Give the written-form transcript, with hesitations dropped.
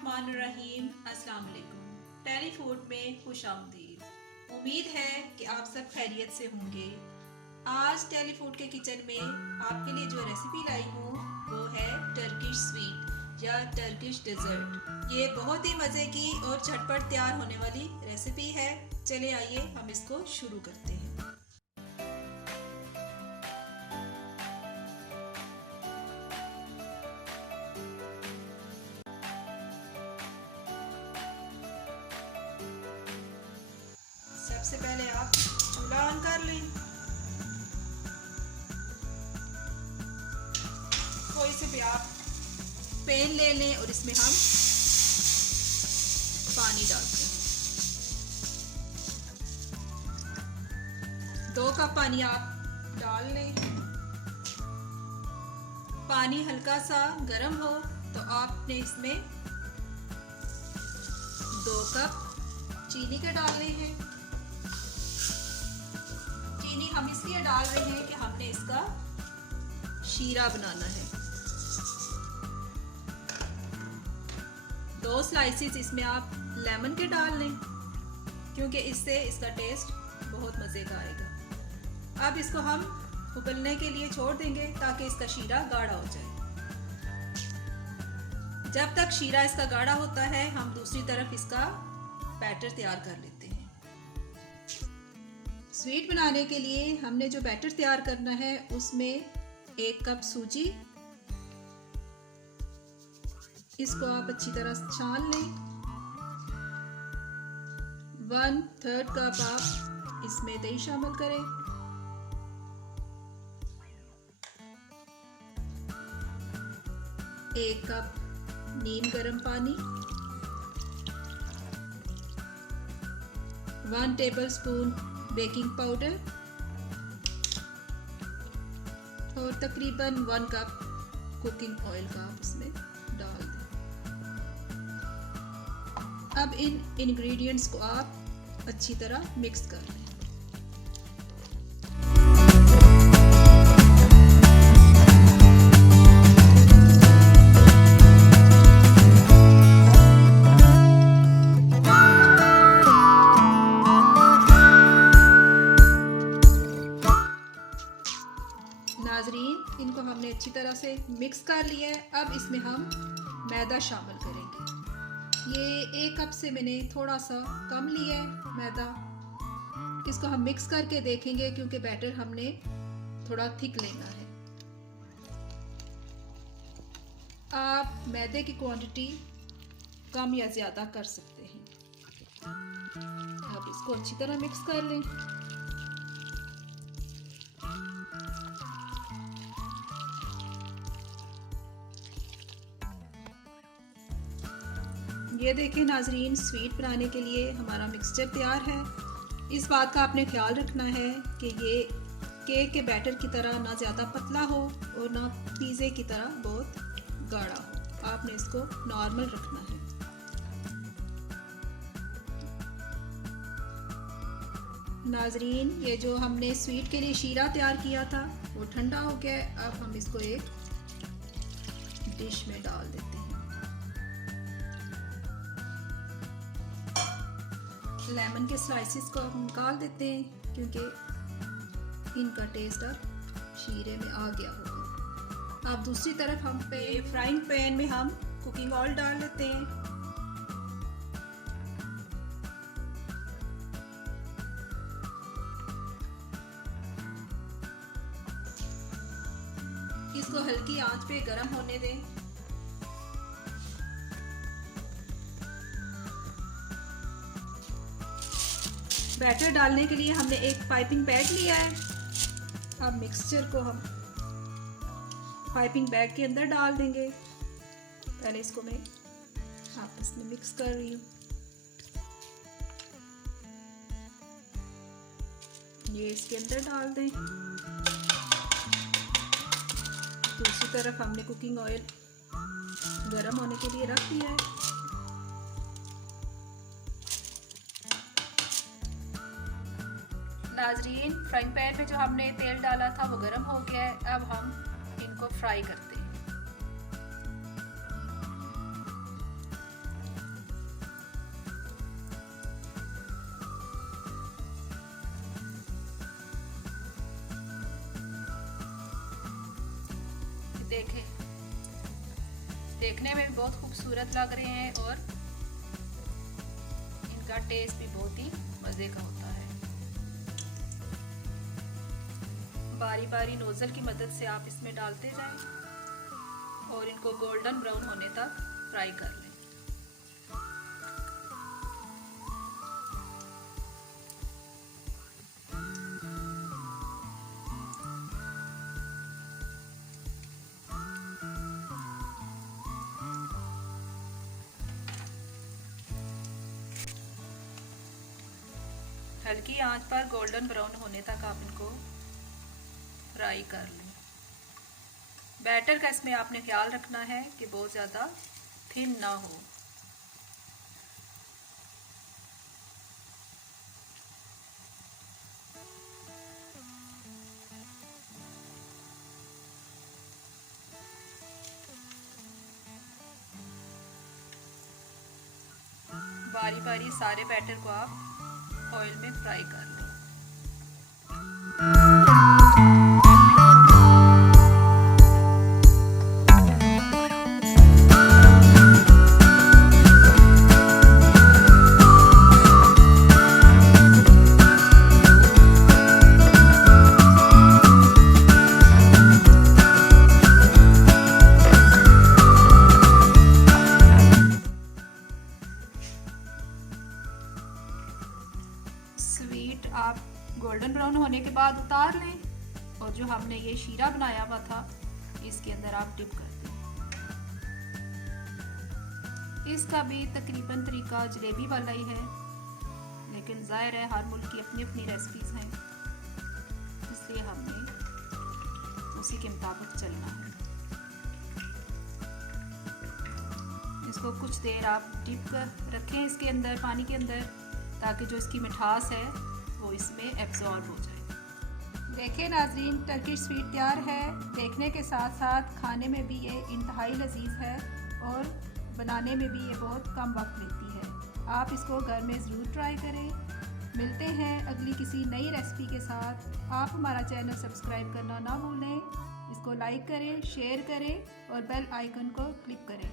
बिस्मिल्लाहिर्रहमानिर्रहीम। अस्सलाम वालेकुम। टेलीफूड में खुशामदीद। उम्मीद है कि आप सब खैरियत से होंगे। आज टेलीफूड के किचन में आपके लिए जो रेसिपी लाई हूँ वो है टर्किश स्वीट या टर्किश डेजर्ट। ये बहुत ही मज़े की और झटपट तैयार होने वाली रेसिपी है। चले आइए हम इसको शुरू करते हैं। सबसे पहले आप चूल्हा ऑन कर लें। कोई से भी आप पैन ले लें और इसमें हम पानी डालते हैं। 2 कप पानी आप डाल लें। पानी हल्का सा गर्म हो तो आपने इसमें 2 कप चीनी के डालने हैं। चीनी हम इसलिए डाल रहे हैं कि हमने इसका शीरा बनाना है। 2 स्लाइसेस इसमें आप लेमन के डाल लें क्योंकि इससे इसका टेस्ट बहुत मज़े का आएगा। अब इसको हम उबलने के लिए छोड़ देंगे ताकि इसका शीरा गाढ़ा हो जाए। जब तक शीरा इसका गाढ़ा होता है हम दूसरी तरफ इसका बैटर तैयार कर लेते हैं। स्वीट बनाने के लिए हमने जो बैटर तैयार करना है उसमें 1 कप सूजी, इसको आप अच्छी तरह छान लें। 1/3 कप आप इसमें दही शामिल करें। 1 कप नीम गर्म पानी, 1 टेबलस्पून बेकिंग पाउडर और तकरीबन 1 कप कुकिंग ऑयल का आप इसमें डाल दें। अब इन इंग्रेडिएंट्स को आप अच्छी तरह मिक्स कर लें। नाजरीन, इनको हमने अच्छी तरह से मिक्स कर लिया है। अब इसमें हम मैदा शामिल करेंगे। ये 1 कप से मैंने थोड़ा सा कम लिया है मैदा। इसको हम मिक्स करके देखेंगे क्योंकि बैटर हमने थोड़ा थिक लेना है। आप मैदे की क्वांटिटी कम या ज़्यादा कर सकते हैं। अब इसको अच्छी तरह मिक्स कर लें। ये देखें नाजरीन, स्वीट बनाने के लिए हमारा मिक्सचर तैयार है। इस बात का आपने ख्याल रखना है कि ये केक के बैटर की तरह ना ज़्यादा पतला हो और ना पिज़्ज़े की तरह बहुत गाढ़ा हो। आपने इसको नॉर्मल रखना है। नाजरीन, ये जो हमने स्वीट के लिए शीरा तैयार किया था वो ठंडा हो गया है। अब हम इसको एक डिश में डाल देते हैं। लेमन के स्लाइसेस को हम निकाल देते हैं क्योंकि इनका टेस्ट अब शीरे में आ गया होगा। अब दूसरी तरफ हम फ्राइंग पैन में हम कुकिंग ऑयल डाल लेते हैं। इसको हल्की आंच पे गरम होने दें। बैटर डालने के लिए हमने एक पाइपिंग बैग लिया है। अब मिक्सचर को हम पाइपिंग बैग के अंदर डाल देंगे। पहले इसको मैं आपस में मिक्स कर रही हूँ। ये इसके अंदर डाल दें। दूसरी तरफ हमने कुकिंग ऑयल गरम होने के लिए रख दिया है। नाजरीन, फ्राइंग पैन में जो हमने तेल डाला था वो गर्म हो गया है। अब हम इनको फ्राई करते हैं। देखें, देखने में भी बहुत खूबसूरत लग रहे हैं और इनका टेस्ट भी बहुत ही मज़े का होता है। बारी बारी नोज़ल की मदद से आप इसमें डालते जाएं और इनको गोल्डन ब्राउन होने तक फ्राई कर लें। हल्की आंच पर गोल्डन ब्राउन होने तक आप इनको फ्राई कर लें। बैटर का इसमें आपने ख्याल रखना है कि बहुत ज़्यादा थिन ना हो। बारी बारी सारे बैटर को आप ऑयल में फ्राई कर लें। स्वीट आप गोल्डन ब्राउन होने के बाद उतार लें और जो हमने ये शीरा बनाया हुआ था इसके अंदर आप डिप कर दें। इसका भी तकरीबन तरीका जलेबी वाला ही है, लेकिन जाहिर है हर मुल्क की अपनी अपनी रेसिपीज हैं, इसलिए हमने उसी के मुताबिक चलना है। इसको कुछ देर आप डिप कर रखें इसके अंदर, पानी के अंदर, ताकि जो इसकी मिठास है वो इसमें एब्जॉर्ब हो जाए। देखिए नाज़रीन, टर्किश स्वीट तैयार है। देखने के साथ साथ खाने में भी ये इंतहाई लजीज है और बनाने में भी ये बहुत कम वक्त लेती है। आप इसको घर में ज़रूर ट्राई करें। मिलते हैं अगली किसी नई रेसिपी के साथ। आप हमारा चैनल सब्सक्राइब करना ना भूलें। इसको लाइक करें, शेयर करें और बेल आइकन को क्लिक करें।